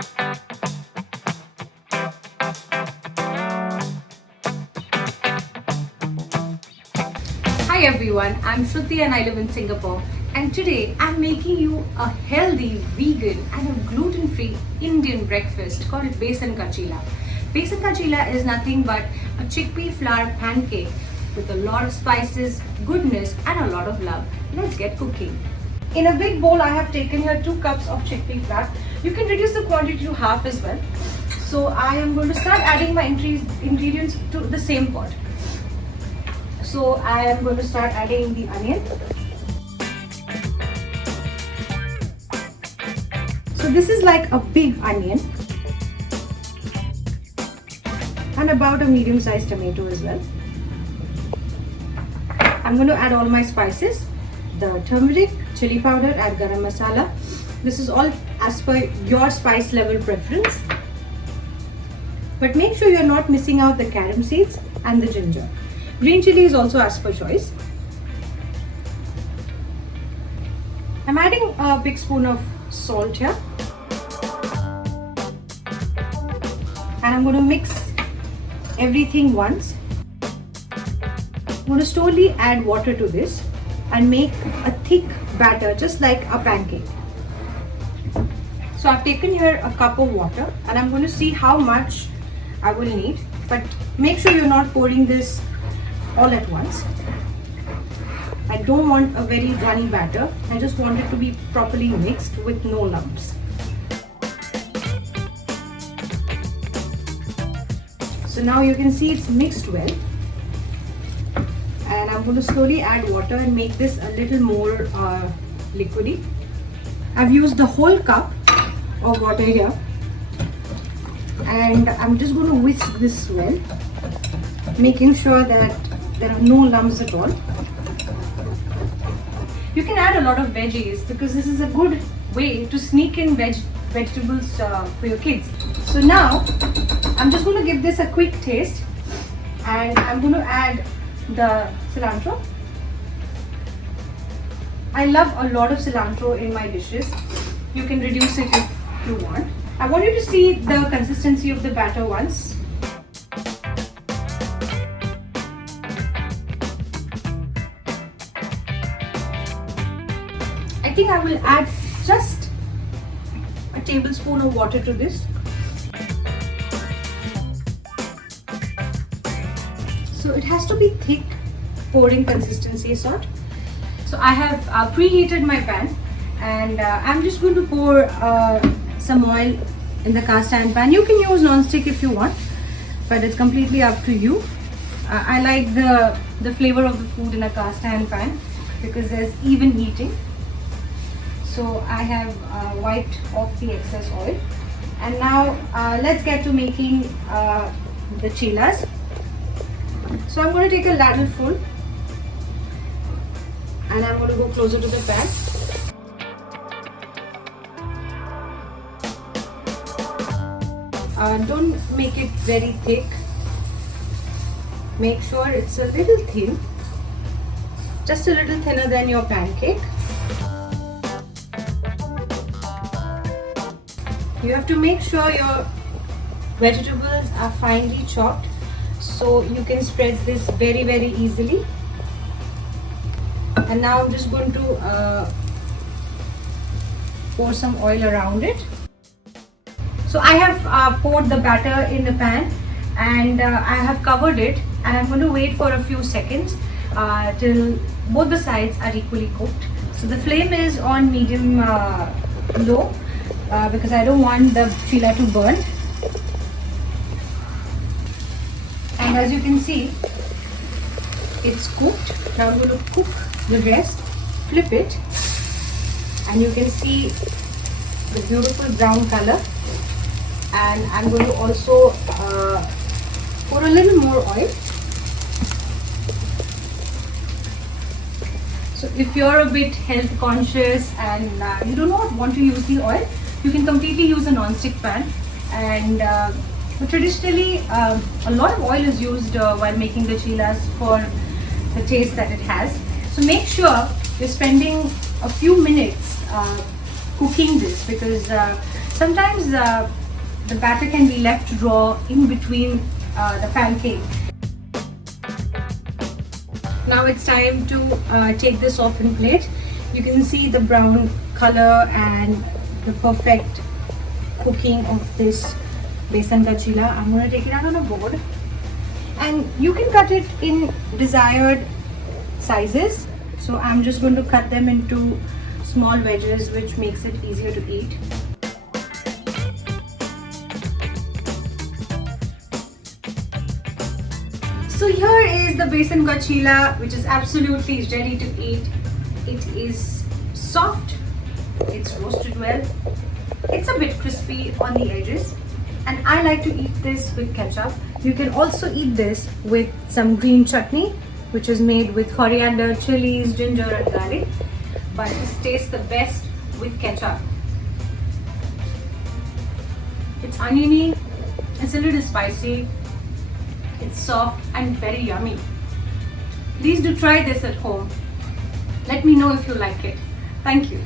Hi everyone, I'm Shruti and I live in Singapore, and today I'm making you a healthy, vegan and a gluten-free Indian breakfast called Besan Chilla. Besan Chilla is nothing but a chickpea flour pancake with a lot of spices, goodness and a lot of love. Let's get cooking. In a big bowl I have taken here 2 cups of chickpea flour. You can reduce the quantity to half as well. So I am going to start adding my ingredients to the same pot. So I am going to start adding the onion. So this is like a big onion and about a medium-sized tomato as well. I'm going to add all my spices, the turmeric, chili powder and garam masala. This is all as per your spice level preference. But make sure you're not missing out the garam seeds and the ginger. Green chilli is also as per choice. I'm adding a big spoon of salt here. And I'm going to mix everything once. I'm going to slowly add water to this and make a thick batter just like a pancake. So I've taken here a cup of water and I'm going to see how much I will need. But make sure you're not pouring this all at once. I don't want a very runny batter. I just want it to be properly mixed with no lumps. So now you can see it's mixed well. And I'm going to slowly add water and make this a little more liquidy. I've used the whole cup of water here. And I'm just going to whisk this well, making sure that there are no lumps at all. You can add a lot of veggies because this is a good way to sneak in vegetables for your kids. So now I'm just going to give this a quick taste and I'm going to add the cilantro. I love a lot of cilantro in my dishes. You can reduce it if you want. I want you to see the consistency of the batter once. I think I will add just a tablespoon of water to this. So it has to be thick pouring consistency sort. So I have preheated my pan and I'm just going to pour some oil in the cast iron pan. You can use non-stick if you want, but it's completely up to you. I like the flavor of the food in a cast iron pan because there's even heating. So I have wiped off the excess oil. And now let's get to making the chillas. So I'm going to take a ladle full and I'm going to go closer to the pan. Don't make it very thick. Make sure it's a little thin, just a little thinner than your pancake. You have to make sure your vegetables are finely chopped so you can spread this very easily. And now I'm just going to pour some oil around it. So I have poured the batter in the pan and I have covered it and I'm going to wait for a few seconds till both the sides are equally cooked. So the flame is on medium low because I don't want the chilla to burn. And as you can see, it's cooked. Now I'm going to cook the rest, flip it, and you can see the beautiful brown color. And I'm going to also pour a little more oil. So if you're a bit health conscious and you do not want to use the oil, you can completely use a non-stick pan. And but traditionally, a lot of oil is used while making the chillas for the taste that it has. So make sure you're spending a few minutes cooking this because Sometimes the batter can be left raw in between the pancake. Now it's time to take this off in plate. You can see the brown color and the perfect cooking of this Besan Chilla. I'm going to take it out on a board, and you can cut it in desired sizes. So I'm just going to cut them into small wedges, which makes it easier to eat. So here is the Besan Chilla, which is absolutely ready to eat. It is soft, it's roasted well, it's a bit crispy on the edges, and I like to eat this with ketchup. You can also eat this with some green chutney, which is made with coriander, chillies, ginger and garlic, but this tastes the best with ketchup. It's oniony, it's a little spicy, it's soft and very yummy. Please do try this at home. Let me know if you like it. Thank you.